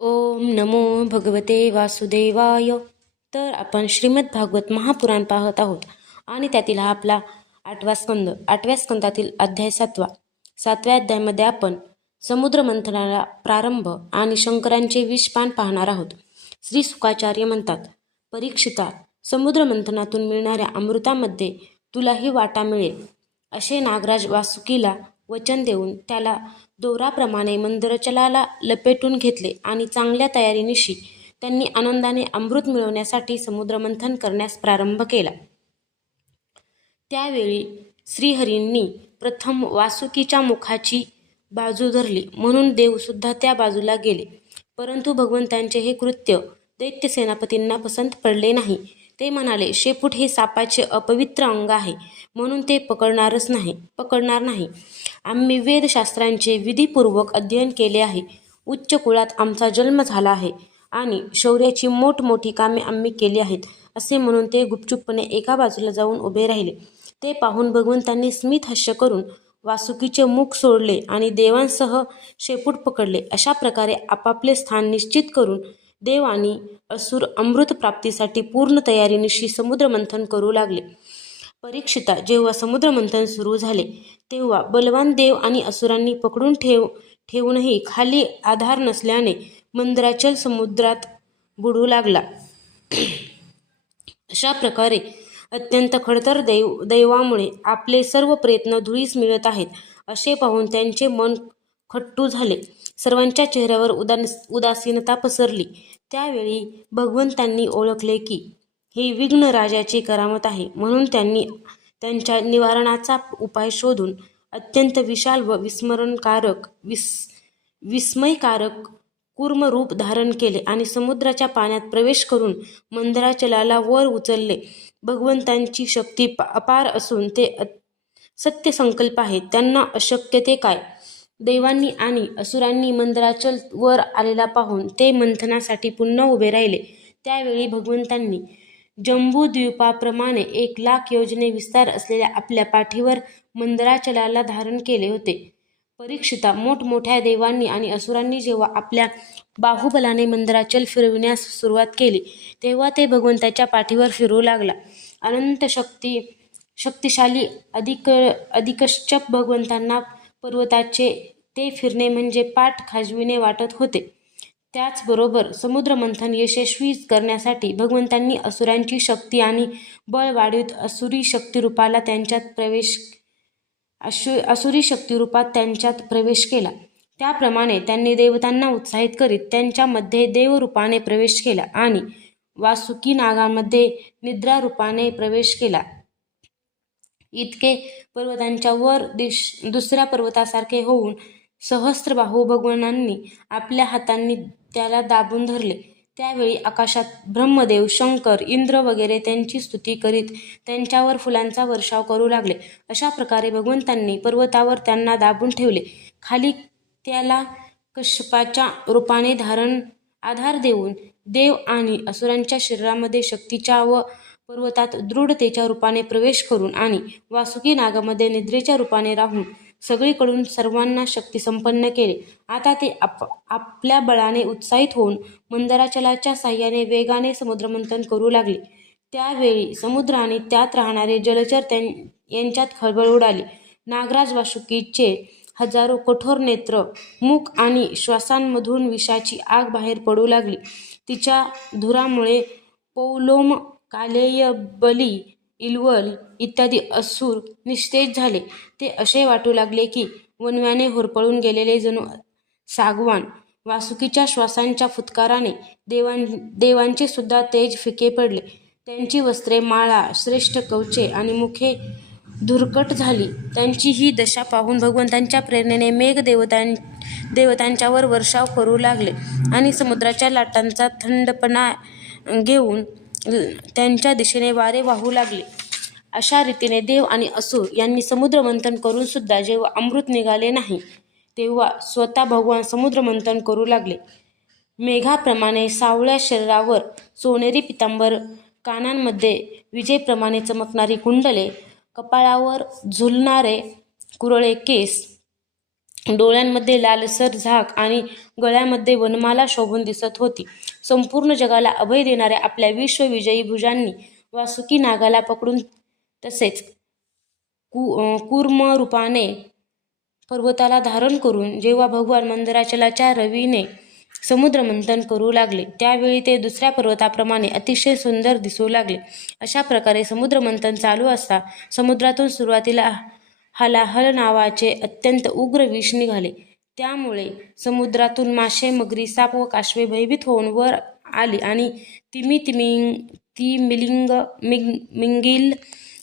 ओम नमो भगवते वासुदेवाय. तर आपण श्रीमद भागवत महापुराण पाहत आहोत. आणि त्यातील हा आपला आठवा स्कंद आठव्या स्कंदातील अध्याय सातवा. सातव्या अध्यायामध्ये आपण समुद्र मंथनाला प्रारंभ आणि शंकरांचे विषपान पाहणार आहोत. श्री सुकाचार्य म्हणतात परीक्षिता समुद्र मंथनातून मिळणाऱ्या अमृतामध्ये तुलाही वाटा मिळेल. असे नागराज वासुकीला वचन देऊन त्याला दोराप्रमाणे मंदरचलाला लपेटून घेतले आणि चांगल्या तयारीनिशी त्यांनी आनंदाने अमृत मिळवण्यासाठी समुद्रमंथन करण्यास प्रारंभ केला. त्यावेळी श्रीहरींनी प्रथम वासुकीच्या मुखाची बाजू धरली. म्हणून देवसुद्धा त्या बाजूला गेले. परंतु भगवंतांचे हे कृत्य दैत्य सेनापतींना पसंत पडले नाही. ते म्हणाले शेपूट हे सापाचे अपवित्र अंग आहे म्हणून ते पकडणारच नाही पकडणार नाही. आम्ही वेदशास्त्रांचे विधीपूर्वक अध्ययन केले आहे. उच्च कुळात आमचा जन्म झाला आहे आणि शौर्याची मोठमोठी कामे आम्ही केली आहेत असे म्हणून ते गुपचूपपणे एका बाजूला जाऊन उभे राहिले. ते पाहून भगवंतांनी स्मित हास्य करून वासुकीचे मुख सोडले आणि देवांसह शेपूट पकडले. अशा प्रकारे आपापले स्थान निश्चित करून देव आणि असुर अमृत प्राप्तीसाठी पूर्ण तयारीनिशी समुद्रमंथन करू लागले. परीक्षिता जेव्हा समुद्रमंथन सुरू झाले तेव्हा बलवान देव आणि असुरांनी पकडून ठेव ठेवूनही खाली आधार नसल्याने मंदराचल समुद्रात बुडू लागला. अशा प्रकारे अत्यंत खडतर दैव दैवामुळे आपले सर्व प्रयत्न धुळीस मिळत आहेत असे पाहून त्यांचे मन खट्टू झाले. सर्वांच्या चेहऱ्यावर उदास उदासीनता पसरली. त्यावेळी भगवंतांनी ओळखले की हे विघ्न राजाची करामत आहे. म्हणून त्यांनी त्यांच्या निवारणाचा उपाय शोधून अत्यंत विशाल व विस्मरणकारक विस विस्मयकारक कूर्म रूप धारण केले आणि समुद्राच्या पाण्यात प्रवेश करून मंदराचलाला वर उचलले. भगवंतांची शक्ती अपार असून ते सत्य संकल्प आहे. त्यांना अशक्य ते काय? देवांनी आणि असुरांनी मंदराचल वर आलेला पाहून ते मंथनासाठी पुन्हा उभे राहिले. त्यावेळी भगवंतांनी जम्बूद्वीपाप्रमाणे एक लाख योजने विस्तार असलेल्या आपल्या पाठीवर मंदराचलाला धारण केले होते. परीक्षिता मोठमोठ्या देवांनी आणि असुरांनी जेव्हा आपल्या बाहुबलाने मंदराचल फिरविण्यास सुरुवात केली तेव्हा ते भगवंताच्या पाठीवर फिरू लागला. अनंत शक्ती शक्तिशाली अधिक अधिकश्चप भगवंतांना पर्वताचे ते फिरणे म्हणजे पाठ खाजविणे वाटत होते. त्याचबरोबर समुद्रमंथन यशस्वी करण्यासाठी भगवंतांनी असुरांची शक्ती आणि बळ वाढीत असुरी शक्तिरूपाला त्यांच्यात प्रवेश अशु असुरी शक्तिरूपात त्यांच्यात प्रवेश केला. त्याप्रमाणे त्यांनी देवतांना उत्साहित करीत त्यांच्यामध्ये देवरूपाने प्रवेश केला आणि वासुकी नागामध्ये निद्रारूपाने प्रवेश केला. इतके पर्वतांच्या वर दिश दुसऱ्या पर्वतासारखे होऊन सहस्त्रबाहू भगवानांनी आपल्या हातांनी त्याला दाबून धरले. त्यावेळी आकाशात ब्रह्मदेव शंकर इंद्र वगैरे त्यांची स्तुती करीत त्यांच्यावर फुलांचा वर्षाव करू लागले. अशा प्रकारे भगवंतांनी पर्वतावर त्यांना दाबून ठेवले. खाली त्याला कश्यपाच्या रूपाने धारण आधार देऊन देव आणि असुरांच्या शरीरामध्ये शक्तीच्या व पर्वतात दृढतेच्या रूपाने प्रवेश करून आणि वासुकी नागामध्ये निद्रेच्या रूपाने राहून सगळीकडून सर्वांना शक्ती संपन्न केले. आता ते आप आपल्या बळाने उत्साहित होऊन मंदराचलाच्या साह्याने वेगाने समुद्रमंथन करू लागले. त्यावेळी समुद्र आणि त्यात राहणारे जलचर त्यां यांच्यात खळबळ उडाली. नागराज वासुकीचे हजारो कठोर नेत्र मुख आणि श्वासांमधून विषाची आग बाहेर पडू लागली. तिच्या धुरामुळे पौलोम कालेय बली इलवल इत्यादी असुर निस्तेज झाले. ते असे वाटू लागले की वनव्याने होरपळून गेलेले जणू सागवान वासुकीच्या श्वासांच्या फुतकाराने देवां देवांचे सुद्धा तेज फिके पडले. त्यांची वस्त्रे माळा श्रेष्ठ कवचे आणि मुखे धुरकट झाली. त्यांची ही दशा पाहून भगवंतांच्या प्रेरणेने मेघ देवतां देवतांच्यावर वर्षाव करू लागले आणि समुद्राच्या लाटांचा थंडपणा घेऊन त्यांच्या दिशेने वारे वाहू लागले. अशा रीतीने देव आणि असुर यांनी समुद्रमंथन करून सुद्धा जेव्हा अमृत निघाले नाही तेव्हा स्वतः भगवान समुद्रमंथन करू लागले. मेघाप्रमाणे सावळ्या शरीरावर सोनेरी पितांबर कानांमध्ये विजेप्रमाणे चमकणारी कुंडले कपाळावर झुलणारे कुरळे केस डोळ्यांमध्ये लालसर झाक आणि गळ्यामध्ये वनमाला शोभून दिसत होती. संपूर्ण जगाला अभय देणाऱ्या आपल्या विश्वविजयी भुजांनी वासुकी नागाला पकडून तसेच कु कुर्मरूपाने कूर्म रूपाने पर्वताला धारण करून जेव्हा भगवान मंदराचलाच्या रवीने समुद्रमंथन करू लागले त्यावेळी ते दुसऱ्या पर्वताप्रमाणे अतिशय सुंदर दिसू लागले. अशा प्रकारे समुद्रमंथन चालू असता समुद्रातून सुरुवातीला हलाहल नावाचे अत्यंत उग्र विष निघाले. त्यामुळे समुद्रातून मासे मगरी साप व काशवे भयभीत होऊन वर आली आणि तिमी तिमिंग ती मिलिंग मिंग मिंगिल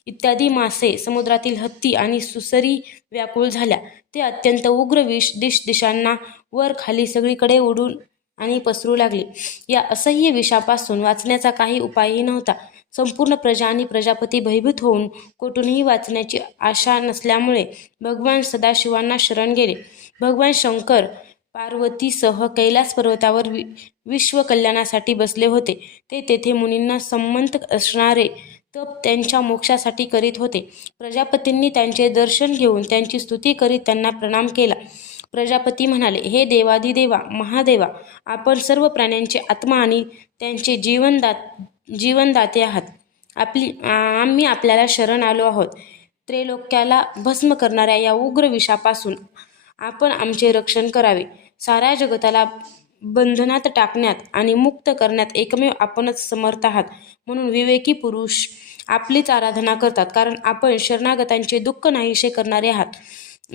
इत्यादी मासे समुद्रातील हत्ती आणि सुसरी व्याकुळ झाल्या. ते अत्यंत उग्र विष दिश दिशांना वर खाली सगळीकडे उडून आणि पसरू लागले. या असह्य विषापासून वाचण्याचा काही उपायही नव्हता. संपूर्ण प्रजा आणि प्रजापती भयभीत होऊन कुठूनही वाचण्याची आशा नसल्यामुळे भगवान सदाशिवांना शरण गेले. भगवान शंकर पार्वतीसह कैलास पर्वतावर वि विश्वकल्याणासाठी बसले होते. ते तेथे मुनींना संमत असणारे तप त्यांच्या मोक्षासाठी करीत होते. प्रजापतींनी त्यांचे दर्शन घेऊन त्यांची स्तुती करीत त्यांना प्रणाम केला. प्रजापती म्हणाले हे देवादिदेवा महादेवा आपण सर्व प्राण्यांचे आत्मा आणि त्यांचे जीवनदात जीवनदाते आहात. आपली आम्ही आपल्याला शरण आलो आहोत. त्रैलोक्याला भस्म करणाऱ्या या उग्र विषापासून आपण आमचे रक्षण करावे. साऱ्या जगताला बंधनात टाकण्यात आणि मुक्त करण्यात एकमेव आपणच समर्थ आहात. म्हणून विवेकी पुरुष आपलीच आराधना करतात. कारण आपण शरणागतांचे दुःख नाहीसे करणारे आहात.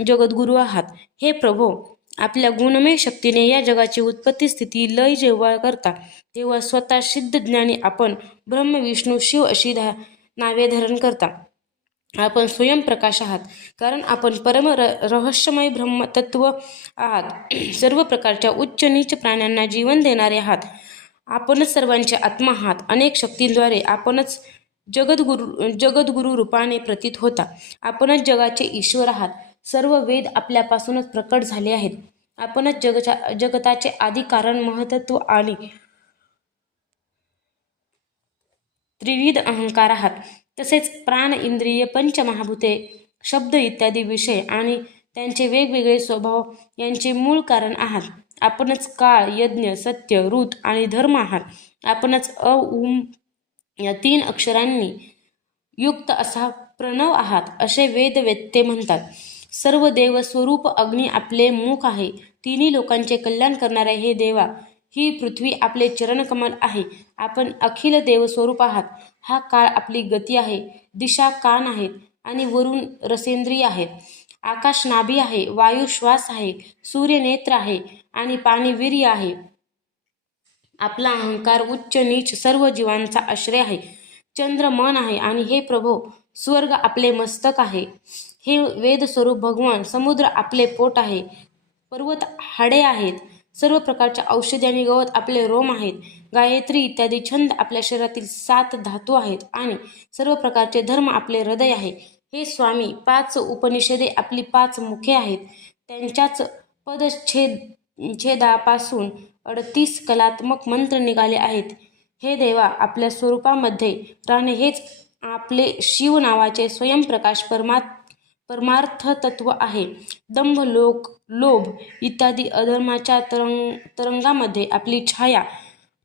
जगद्गुरू आहात. हे प्रभो आपल्या गुणमय शक्तीने या जगाची उत्पत्ती स्थिती लय जेव्हा करता तेव्हा स्वतः सिद्ध ज्ञानी आपण ब्रह्म विष्णू शिव अशी धा नावे धारण करता. आपण स्वयंप्रकाश आहात कारण आपण परम र रहस्यमय ब्रह्मतत्व आहात. सर्व प्रकारच्या उच्च नीच प्राण्यांना जीवन देणारे आहात. आपणच सर्वांचे आत्मा आहात. अनेक शक्तींद्वारे आपणच जगद्गुरु जगद्गुरु रूपाने प्रतीत होता. आपणच जगाचे ईश्वर आहात. सर्व वेद आपल्यापासूनच प्रकट झाले आहेत. आपणच जगच्या जगताचे आदी कारण महत्त्व आणि त्रिविध अहंकार आहात. तसेच प्राण इंद्रिय पंचमहाभूते शब्द इत्यादी विषय आणि त्यांचे वेगवेगळे स्वभाव यांचे मूळ कारण आहात. आपणच काळ यज्ञ सत्य ऋत आणि धर्म आहात. आपणच अ उम या तीन अक्षरांनी युक्त असा प्रणव आहात असे वेदवेत्ते म्हणतात. सर्व देव स्वरूप अग्नी आपले मुख आहे. तिन्ही लोकांचे कल्याण करणारे हे देवा ही पृथ्वी आपले चरणकमल आहे. आपण अखिल देव स्वरूप आहात. हा काळ आपली गती आहे. दिशा कान आहेत आणि वरून रसेंद्रिय आहेत. आकाश नाभी आहे. वायू श्वास आहे. सूर्य नेत्र आहे आणि पाणी वीर्य आहे. आपला अहंकार उच्च नीच सर्व जीवांचा आश्रय आहे. चंद्र मन आहे आणि हे प्रभो स्वर्ग आपले मस्तक आहे. हे वेदस्वरूप भगवान समुद्र आपले पोट आहे पर्वत हाडे आहेत सर्व प्रकारच्या औषधी आणि गवत आपले रोम आहेत गायत्री इत्यादी छंद आपल्या शरीरातील सात धातू आहेत आणि सर्व प्रकारचे धर्म आपले हृदय आहे. हे स्वामी पाच उपनिषदे आपली पाच मुखे आहेत. त्यांच्याच पदच्छेद छेदापासून अडतीस कलात्मक मंत्र निघाले आहेत. हे देवा आपल्या स्वरूपामध्ये राहणे हेच आपले शिव नावाचे स्वयंप्रकाश परमात परमार्थ तत्व आहे. दंभ लोक लोभ इत्यादी अधर्माच्या तरंग तरंगामध्ये आपली छाया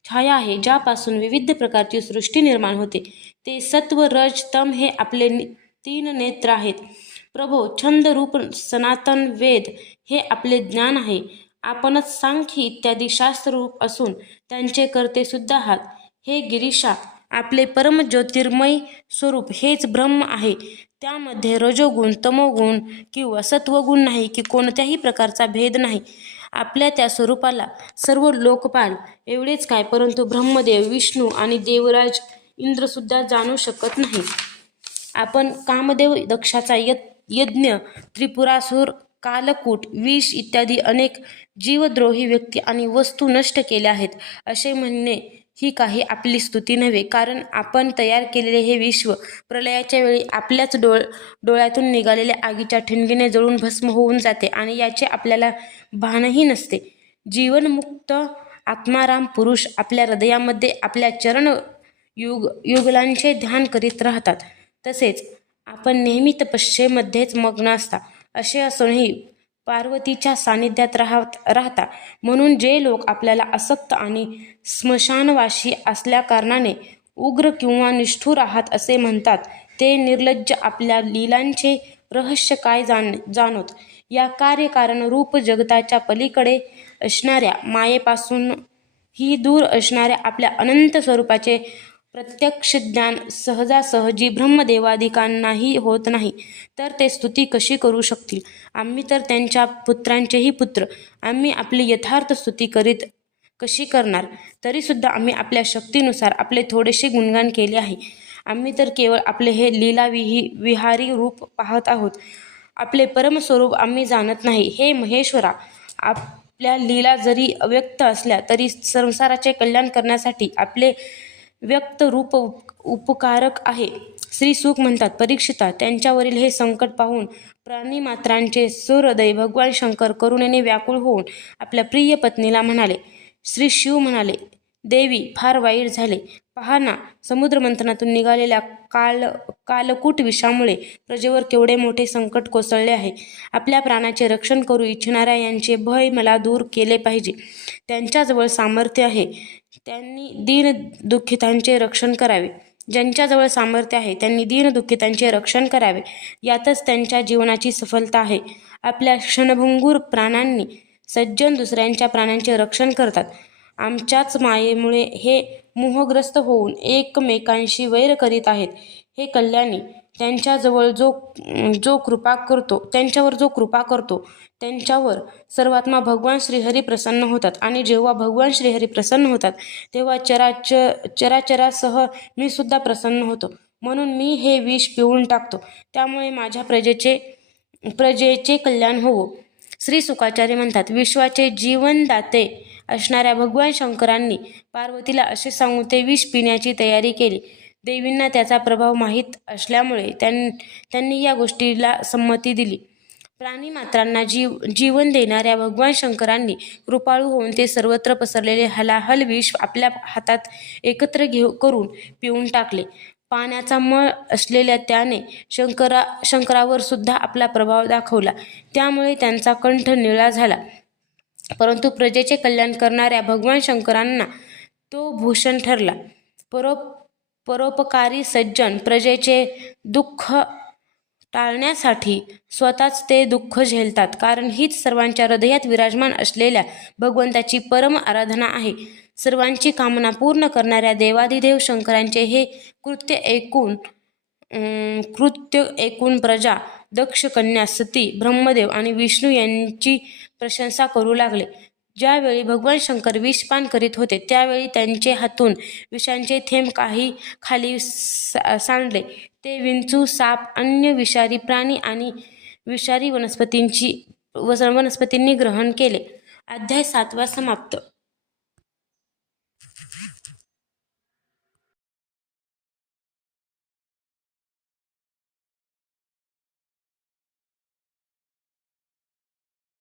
छाया आहे ज्यापासून विविध प्रकारची सृष्टी निर्माण होते. ते सत्व रज तम हे आपले नि- तीन नेत्र आहेत. प्रभो छंद रूप सनातन वेद हे आपले ज्ञान आहे. आपणच सांख्य इत्यादी शास्त्ररूप असून त्यांचे कर्ते सुद्धा आहात. हे गिरीशा आपले परम ज्योतिर्मय स्वरूप हेच ब्रह्म आहे. त्यामध्ये रजोगुण तमोगुण किंवा सत्वगुण नाही की कोणत्याही प्रकारचा भेद नाही. आपल्या त्या स्वरूपाला सर्व लोकपाल एवढेच काय परंतु ब्रह्मदेव विष्णू आणि देवराज इंद्रसुद्धा जाणू शकत नाही. आपण कामदेव दक्षाचा यज्ञ त्रिपुरासूर कालकूट विष इत्यादी अनेक जीवद्रोही व्यक्ती आणि वस्तू नष्ट केल्या आहेत असे म्हणणे ही काही आपली स्तुती नव्हे कारण आपण तयार केलेले हे विश्व प्रलयाच्या वेळी आपल्याच डोळ डोळ्यातून निघालेल्या आगीच्या ठिणगीने जळून भस्म होऊन जाते आणि याचे आपल्याला भानही नसते. जीवनमुक्त आत्माराम पुरुष आपल्या हृदयामध्ये आपल्या चरण युग युगलांचे ध्यान करीत राहतात. तसेच आपण नेहमी तपश्चेमध्येच मग्न असता असे असूनही पार्वतीच्या सानिध्यात राहत राहता. म्हणून जे लोक आपल्याला असक्त आणि स्मशानवाशी असल्याकारणाने उग्र किंवा निष्ठुर आहात असे म्हणतात ते निर्लज्ज आपल्या लीलांचे रहस्य काय जाण जाणोत? या कार्यकारण रूप जगताच्या पलीकडे असणाऱ्या मायेपासून ही दूर असणाऱ्या आपल्या अनंत स्वरूपाचे प्रत्यक्ष ज्ञान सहजासहजी ब्रह्मदेवादिकांनाही होत नाही तर ते स्तुती कशी करू शकतील? आम्ही तर त्यांच्या पुत्रांचेही पुत्र. आम्ही आपली यथार्थ स्तुती करीत कशी करणार? तरीसुद्धा आम्ही आपल्या शक्तीनुसार आपले थोडेसे गुणगान केले आहे. आम्ही तर केवळ आपले हे लीला विही विहारी रूप पाहत आहोत. आपले परमस्वरूप आम्ही जाणत नाही. हे महेश्वरा आपल्या लीला जरी अव्यक्त असल्या तरी संसाराचे कल्याण करण्यासाठी आपले व्यक्त रूप उप उपकारक आहे. श्री सुख म्हणतात परीक्षिता त्यांच्यावरील हे संकट पाहून प्राणीमात्रांचे सुहृदय भगवान शंकर करुणेने व्याकुळ होऊन आपल्या प्रिय पत्नीला म्हणाले श्री शिव म्हणाले देवी फार वाईट झाले. पहाना समुद्र समुद्रमंथनातून निघालेल्या काल कालकूट विषामुळे प्रजेवर केवढे मोठे संकट कोसळले आहे. आपल्या प्राणाचे रक्षण करू इच्छिणाऱ्या यांचे भय मला दूर केले पाहिजे. त्यांच्याजवळ सामर्थ्य आहे. त्यांनी दीन दुःखितांचे रक्षण करावे. ज्यांच्याजवळ सामर्थ्य आहे त्यांनी दीन दुःखितांचे रक्षण करावे. यातच त्यांच्या जीवनाची सफलता आहे. आपल्या क्षणभंगूर प्राणांनी सज्जन दुसऱ्यांच्या प्राणांचे रक्षण करतात. आमच्याच मायेमुळे हे मोहग्रस्त होऊन एकमेकांशी वैर करीत आहेत. हे कल्याणी त्यांच्याजवळ जो जो कृपा करतो त्यांच्यावर जो कृपा करतो त्यांच्यावर सर्वात्मा भगवान श्रीहरी प्रसन्न होतात. आणि जेव्हा भगवान श्रीहरी प्रसन्न होतात तेव्हा चराच चराचरासह मी सुद्धा प्रसन्न होतो. म्हणून मी हे विष पिऊन टाकतो. त्यामुळे माझ्या प्रजेचे प्रजेचे कल्याण होवो. श्री सुखाचार्य म्हणतात विश्वाचे जीवनदाते असणाऱ्या भगवान शंकरांनी पार्वतीला असे सांगून ते विष पिण्याची तयारी केली. देवींना त्याचा प्रभाव माहीत असल्यामुळे त्यां त्यांनी या गोष्टीला संमती दिली. प्राणीमात्रांना जीव जीवन देणाऱ्या भगवान शंकरांनी कृपाळू होऊन ते सर्वत्र पसरलेले हलाहल विष आपल्या हातात एकत्र घेऊ करून पिऊन टाकले. पाण्याचा मळ असलेल्या त्याने शंकरा शंकरावर सुद्धा आपला प्रभाव दाखवला. त्यामुळे त्यांचा कंठ निळा झाला. परंतु प्रजेचे कल्याण करणाऱ्या भगवान शंकरांना तो भूषण ठरला. परो परोपकारी सज्जन प्रजेचे दुःख टाळण्यासाठी स्वतःच ते दुःख झेलतात. कारण हीच सर्वांच्या हृदयात विराजमान असलेल्या भगवंताची परम आराधना आहे. सर्वांची कामना पूर्ण करणाऱ्या देवादिदेव शंकरांचे हे कृत्य ऐकून कृत्य ऐकून प्रजा दक्ष कन्या सती ब्रह्मदेव आणि विष्णू यांची प्रशंसा करू लागले. ज्यावेळी भगवान शंकर विषपान करीत होते त्यावेळी त्यांचे हातून विषांचे थेंब काही खाली सा- सांडले. ते विंचू साप अन्य विषारी प्राणी आणि विषारी वनस्पतींची वस- वनस्पतींनी ग्रहण केले. अध्याय सातवा समाप्त.